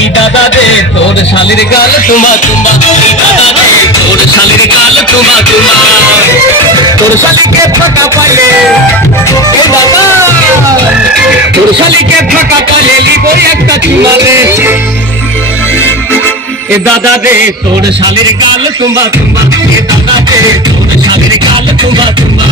এই দাদা রে তোর শালির গাল তোমা তোমা, এই দাদা রে তোর শালির গাল তোমা তোমা, তোর শালিকে ফাঁকা পাইলে এ দাদা, তোর শালিকে ফাঁকা পাইলে লিব একটা চুমা রে। এ দাদা রে তোর শালির গাল তোমা তোমা, এ দাদা রে তোর শালির গাল তোমা তোমা।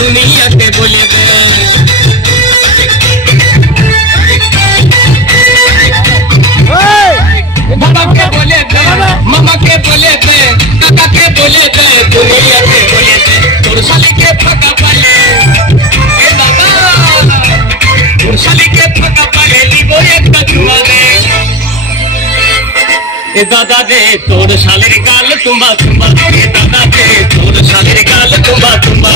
দুনিয়াতে বলে দে, বাবাকে বলে দে, মামাকে বলে দে, কাকাকে বলে দে, দুনিয়াতে বলে দে, তোর শালিকে ফাঁকা পালে এ দাদা, তোর শালিকে ফাঁকা পালে লিব একটা চুমা রে। এ দাদা রে তোর শালির গাল তোমা তোমা, এ দাদা রে তোর শালির গাল তোমা তোমা।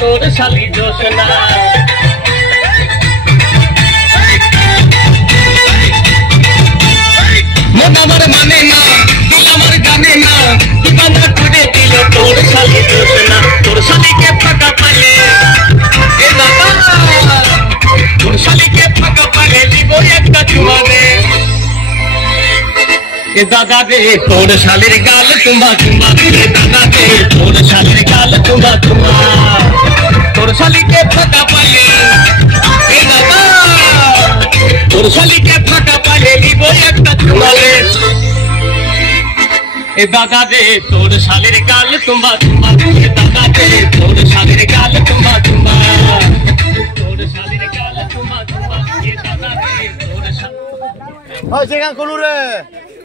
তোর শালি জোসনা মন আমার মানে না, দিল আমার জানে না, দিবানা করে দিল তোর শালি জোসনা, তোর শালিকে ফাঁকা পালে এ দাদা, তোর শালিকে ফাঁকা পালে দিব একটা চুমা রে। এ দাদা রে তোর শালির গাল তোমা তোমা, এ দাদা রে তোর শালির গাল তোমা তোমা, তোর শালিকে ফাঁকা পালে এ দাদা, তোর শালিকে ফাঁকা পালে লিব একটা চুমা রে। এ দাদা রে তোর শালির গাল তোমা তোমা, এ দাদা রে তোর শালির গাল তোমা তোমা, তোর শালির গাল তোমা তোমা, এ দাদা রে তোর শালির। ওই সেখান কোন রে